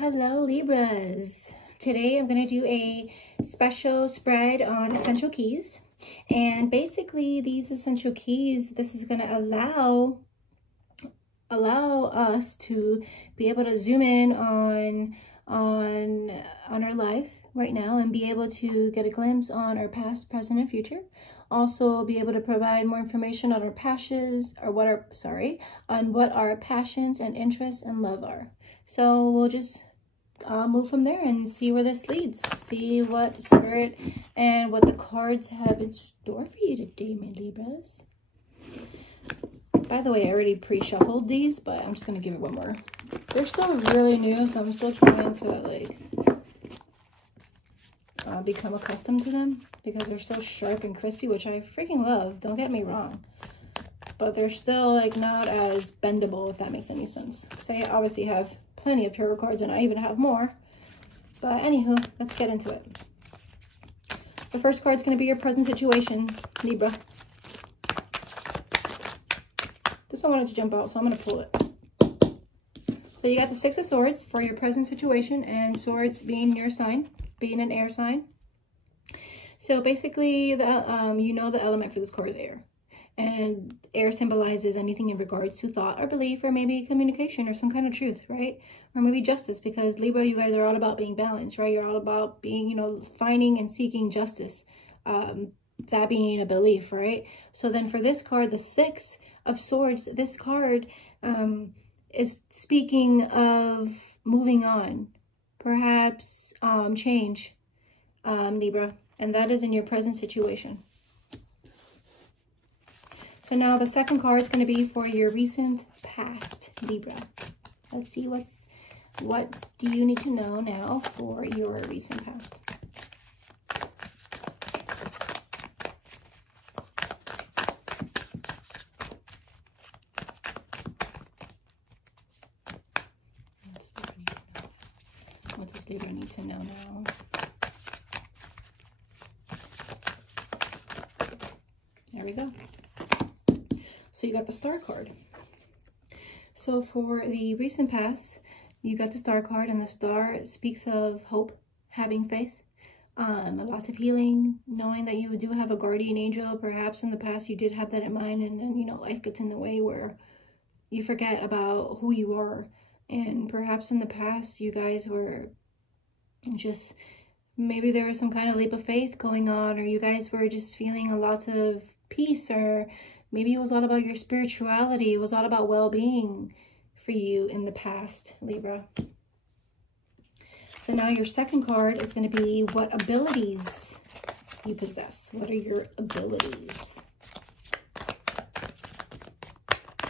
Hello Libras. Today I'm going to do a special spread on essential keys, and basically these essential keys, this is going to allow us to be able to zoom in on our life right now and be able to get a glimpse on our past, present, and future. Also be able to provide more information on our passions, or what our passions and interests and love are. So we'll just move from there and see where this leads. See what spirit and what the cards have in store for you today, my Libras. By the way, I already pre-shuffled these, but I'm just going to give it one more. They're still really new, so I'm still trying to become accustomed to them because they're so sharp and crispy, which I freaking love. Don't get me wrong. But they're still not as bendable, if that makes any sense. So I obviously have plenty of tarot cards and I even have more. But anywho, let's get into it. The first card's going to be your present situation, Libra. This one wanted to jump out, so I'm going to pull it. So you got the Six of Swords for your present situation, and Swords being your sign, being an air sign. So basically, you know the element for this card is air. And air symbolizes anything in regards to thought or belief, or maybe communication or some kind of truth, right? Or maybe justice, because Libra, you guys are all about being balanced, right? You're all about being, finding and seeking justice. That being a belief, right? So then for this card, the Six of Swords, this card is speaking of moving on, perhaps change, Libra. And that is in your present situation. So now the second card is going to be for your recent past, Libra. Let's see what do you need to know now for your recent past. What does Libra need to know now? There we go. So you got the Star card. So for the recent past, you got the Star card, and the Star speaks of hope, having faith, lots of healing, knowing that you do have a guardian angel. Perhaps in the past you did have that in mind, and then, life gets in the way where you forget about who you are. And perhaps in the past you guys were just, maybe there was some kind of leap of faith going on, or you guys were just feeling a lot of peace, or maybe it was all about your spirituality. It was all about well-being for you in the past, Libra. So now your second card is going to be what abilities you possess. What are your abilities?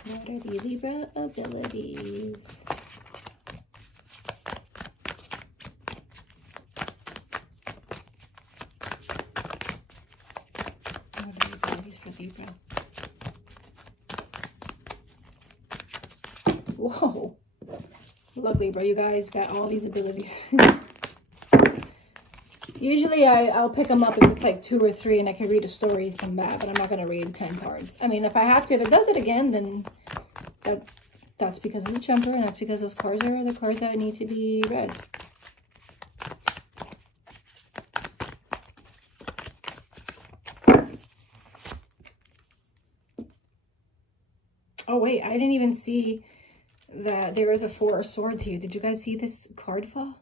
What are the Libra abilities? What are the abilities for Libra? Whoa, love Libra, you guys got all these abilities. Usually I'll pick them up if it's like 2 or 3 and I can read a story from that, but I'm not going to read 10 cards. I mean, if I have to, if it does it again, then that's because it's a jumper, and that's because those cards are the cards that need to be read. Oh wait, I didn't even see that there is a 4 of Swords here. Did you guys see this card fall?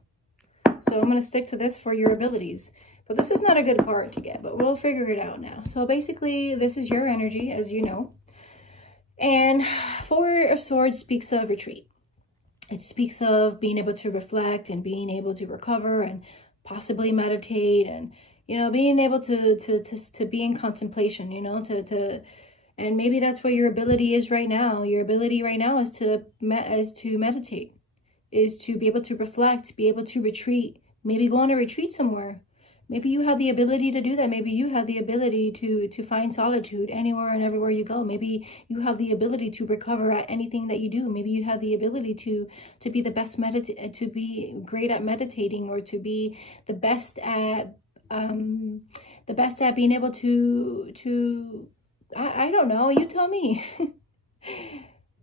So I'm going to stick to this for your abilities. But this is not a good card to get, but we'll figure it out now. So basically, this is your energy, as you know. And 4 of Swords speaks of retreat. It speaks of being able to reflect and being able to recover and possibly meditate, and, being able to be in contemplation, and maybe that's what your ability is right now. Your ability right now is to meditate, is to be able to reflect, be able to retreat, maybe go on a retreat somewhere. Maybe you have the ability to do that. Maybe you have the ability to find solitude anywhere and everywhere you go. Maybe you have the ability to recover at anything that you do. Maybe you have the ability to be the best to be great at meditating, or to be the best at being able to I don't know, you tell me.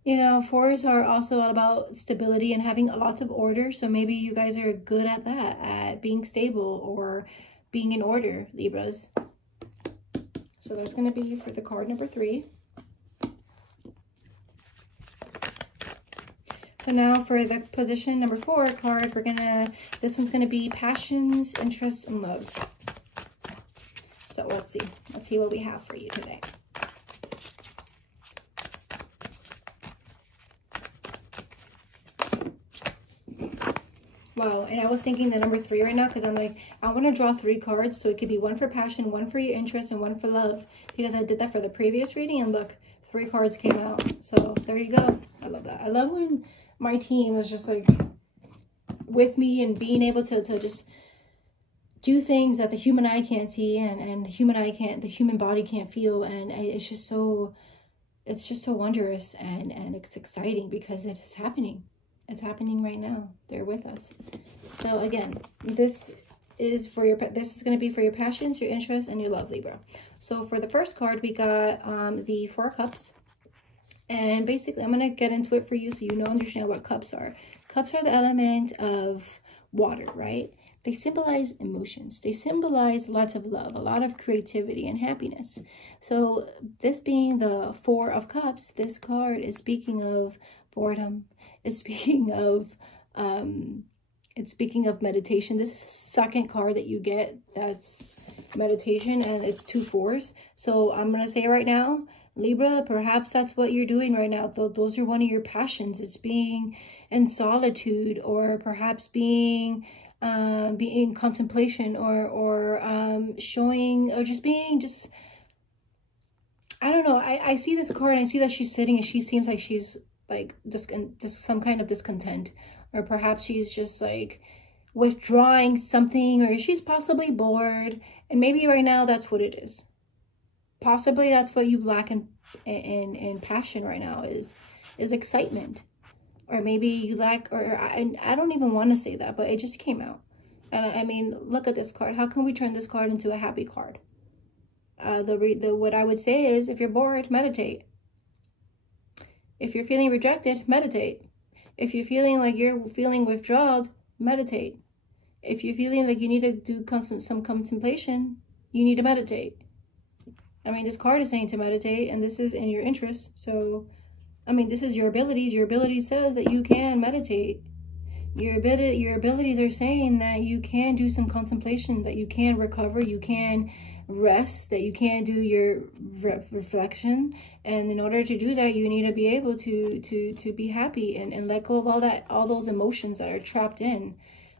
You know, fours are also all about stability and having lots of order. So maybe you guys are good at that, at being stable or being in order, Libras. So that's going to be for the card number 3. So now for the position number 4 card, this one's gonna be passions, interests, and loves. So let's see what we have for you today. Wow, and I was thinking the number 3 right now because I'm like, I want to draw 3 cards, so it could be one for passion, one for your interest, and one for love, because I did that for the previous reading, and look, 3 cards came out. So there you go. I love that. I love when my team is just like with me and being able to just do things that the human eye can't see and the human body can't feel, and it's just so wondrous and it's exciting because it's happening. It's happening right now. They're with us. So again, this is going to be for your passions, your interests, and your love, Libra. So for the first card, we got the 4 cups. And basically, I'm going to get into it for you so you understand what cups are. Cups are the element of water, right? They symbolize emotions. They symbolize lots of love, a lot of creativity and happiness. So this being the 4 of cups, this card is speaking of boredom. It's speaking of meditation. This is the second card that you get that's meditation, and it's 2 4s. So I'm going to say right now, Libra, perhaps that's what you're doing right now. Those are one of your passions. It's being in solitude, or perhaps being in contemplation, or showing, or just being I don't know. I see this card and I see that she's sitting and she seems like she's like some kind of discontent, or perhaps she's just like withdrawing something, or she's possibly bored, and maybe right now that's what it is. Possibly that's what you lack in passion right now is excitement, or maybe you lack, or I don't even want to say that, but it just came out. And I mean, look at this card. How can we turn this card into a happy card? What I would say is, if you're bored, meditate. If you're feeling rejected, meditate. If you're feeling like you're feeling withdrawal, meditate. If you're feeling like you need to do some contemplation, you need to meditate. I mean, this card is saying to meditate, and this is in your interest. So, I mean, this is your abilities. Your ability says that you can meditate. Your abilities are saying that you can do some contemplation, that you can recover, you can rest, that you can do your reflection. And in order to do that, you need to be able to be happy and let go of all those emotions that are trapped in.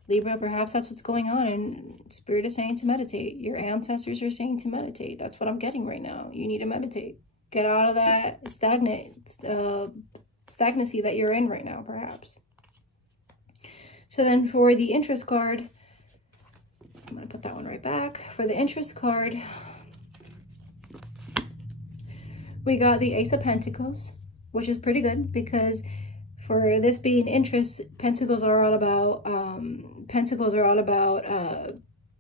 Libra, perhaps that's what's going on, and Spirit is saying to meditate. Your ancestors are saying to meditate. That's what I'm getting right now. You need to meditate. Get out of that stagnancy that you're in right now, perhaps. So then for the interest card, I'm going to put that one right back. For the interest card, we got the Ace of Pentacles, which is pretty good because for this being interest, Pentacles are all about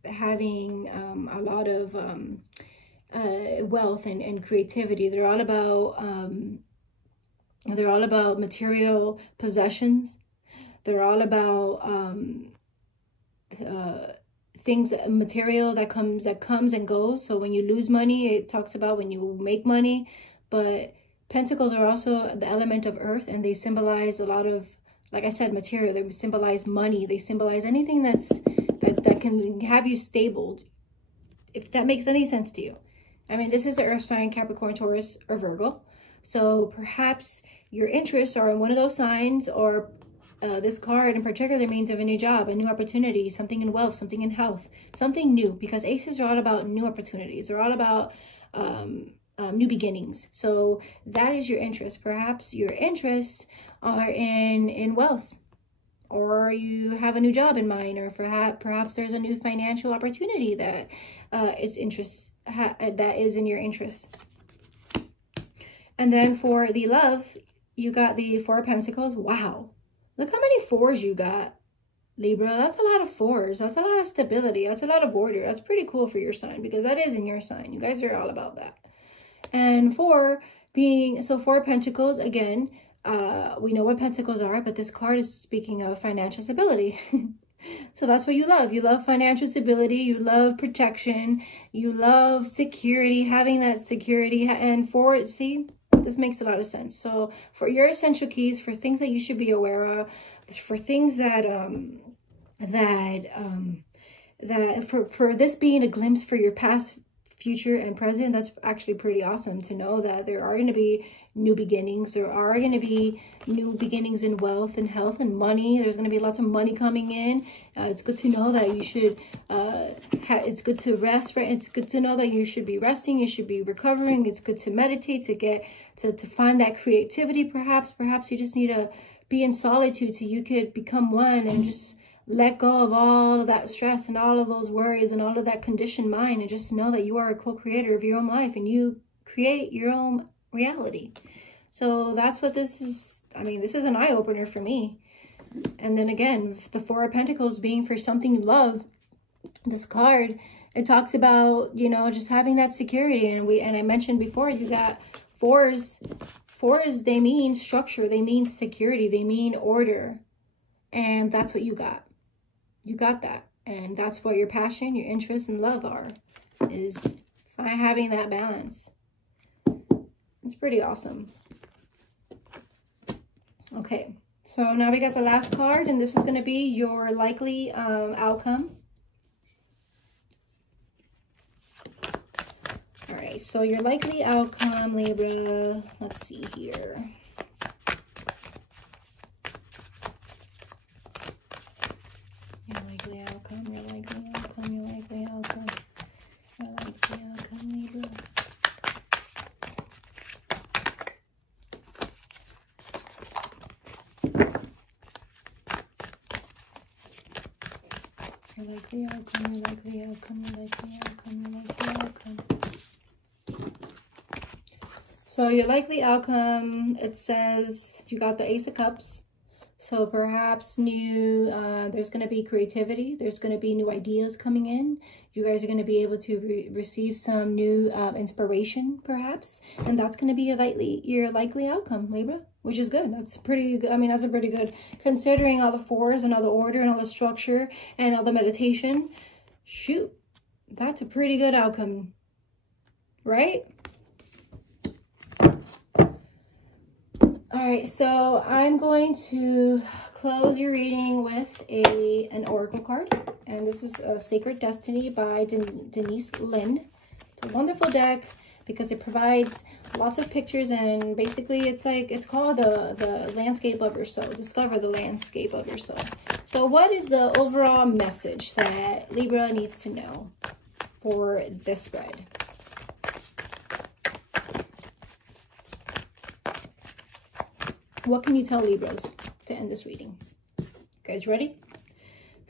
having a lot of wealth and creativity. They're all about material possessions. They're all about things, material that comes and goes. So when you lose money, it talks about when you make money. But Pentacles are also the element of earth, and they symbolize a lot of, like I said, material. They symbolize money. They symbolize anything that can have you stable, if that makes any sense to you. I mean, this is an earth sign, Capricorn, Taurus, or Virgo. So perhaps your interests are in one of those signs, or this card in particular means of a new job, a new opportunity, something in wealth, something in health, something new, because aces are all about new opportunities. They're all about new beginnings. So that is your interest. Perhaps your interests are in wealth, or you have a new job in mind, or perhaps there's a new financial opportunity that is in your interest. And then for the love, you got the 4 of Pentacles. Wow. Look how many 4s you got, Libra. That's a lot of 4s. That's a lot of stability. That's a lot of order. That's pretty cool for your sign, because that is in your sign. You guys are all about that. And 4 Pentacles, again, we know what Pentacles are, but this card is speaking of financial stability. So that's what you love. You love financial stability. You love protection. You love security, having that security. And for, see, this makes a lot of sense. So for your essential keys, for things that you should be aware of, for things that, for this being a glimpse for your past, future, and present, that's actually pretty awesome to know that there are going to be new beginnings. There are going to be new beginnings in wealth and health and money. There's going to be lots of money coming in. It's good to know that you should, it's good to rest, right? It's good to know that you should be resting. You should be recovering. It's good to meditate, to get, to find that creativity, perhaps. Perhaps you just need to be in solitude so you could become one and just let go of all of that stress and all of those worries and all of that conditioned mind, and just know that you are a co-creator of your own life and you create your own reality. So that's what this is. I mean, this is an eye-opener for me. And then again, the Four of Pentacles being for something you love, this card, it talks about, you know, just having that security. And I mentioned before, you got fours. Fours, they mean structure, they mean security, they mean order. And that's what you got. You got that. And that's what your passion, your interest, and love are, is having that balance. It's pretty awesome. Okay, so now we got the last card, and this is going to be your likely outcome. All right, so your likely outcome, Libra. Let's see here. Your likely outcome, your likely outcome, your likely outcome. Your likely outcome, Libra. Your likely outcome, your likely outcome, your likely outcome, your likely outcome. So your likely outcome, it says you got the Ace of Cups. So perhaps new, there's going to be creativity. There's going to be new ideas coming in. You guys are going to be able to receive some new inspiration, perhaps. And that's going to be your likely outcome, Libra, which is good. That's pretty good. I mean, that's a pretty good, considering all the fours and all the order and all the structure and all the meditation. Shoot, that's a pretty good outcome, right? All right, so I'm going to close your reading with an oracle card, and this is Sacred Destiny by Denise Lynn. It's a wonderful deck because it provides lots of pictures, and basically it's called the landscape of your soul. Discover the landscape of your soul. So what is the overall message that Libra needs to know for this spread? What can you tell Libras to end this reading? You guys ready?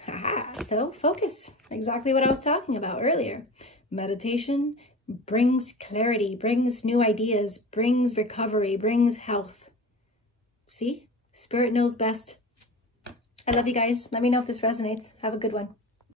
Haha, so focus. Exactly what I was talking about earlier. Meditation brings clarity, brings new ideas, brings recovery, brings health. See? Spirit knows best. I love you guys. Let me know if this resonates. Have a good one.